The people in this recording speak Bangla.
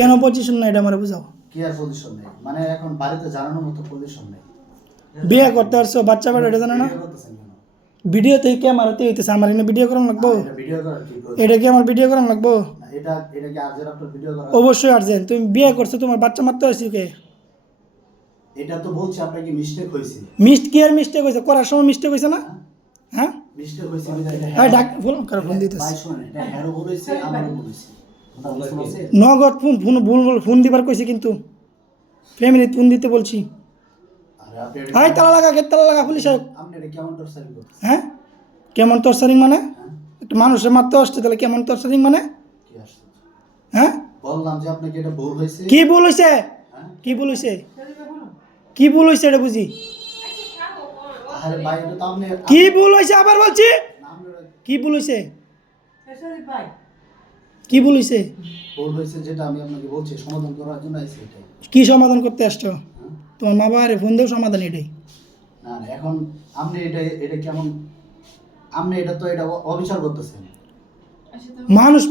কেন পজিশন না এটা আমার বুঝাও। কি আর পজিশন নেই মানে এখন বাড়িতে জানানোর মতো পজিশন নেই। বিয়ে করতে পারছো বাচ্চা বাড়ি এটা জানো না? ভিডিও করতেছেন কেন? ভিডিও থেকে ক্যামেরাতে হইতেছে আমার এনে ভিডিও করানো লাগবো? এটা ভিডিও করার কি প্রয়োজন? এটা কি আমার ভিডিও করানো লাগবো? না, এটা কি আর্জেন্ট আপনার ভিডিও করা? অবশ্যই আর্জেন্ট। তুমি বিয়ে করছো তোমার বাচ্চা মারতে হয়েছে কে? এটা তো বলছি আপনার কি মিস্টেক হয়েছে? কি আর মিস্টেক হয়েছে? করার সময় মিস্টেক হয়েছে না? হ্যাঁ মিস্টেক হয়েছে বিধায় এটা হ্যাঁ ডাক ফোন করে ফোন দিতেছে। ভাই শুনেন এটা হ্যারো বলেছে আমারও বলেছে কথা বুঝতে পারছেন? নগদ ফোন ফোন ফোন দিবার কইছি কিন্তু ফ্যামিলি ফোন দিতে বলছি। আরে আপনি হাই তালা লাগা গেট তালা লাগা পুলিশ সাহেব। আপনি এটা কেমন টর্চারিং করতেছেন? হ্যাঁ কেমন টর্চারিং মানে? হ্যাঁ? একটা মানুষের মারতে আসছে তাহলে কেমন টর্চারিং মানে? কি আসছে? হ্যাঁ বললাম যে আপনাকে এটা ভুল হয়েছে। কি ভুল হয়েছে? হ্যাঁ? কি ভুল হয়েছে? কি ভুল হয়েছে এটা বুঝি। আরে ভাই এটা তো আপনি কি ভুল হয়েছে আবার বলছি? আপনার কি ভুল হয়েছে? কি ভুল হয়েছে? ভুল হয়েছে যেটা আমি আপনাকে বলছি সমাধান করার জন্য আইছি এটাই। কি সমাধান করতে আসছো? হ্যাঁ? তোমার মা বাবারে ফোন দেও সমাধান এটাই। না না এখন আপনি এটা কেমন আপনি এটা তো এটা অবিচার করতেছেন। মানুষ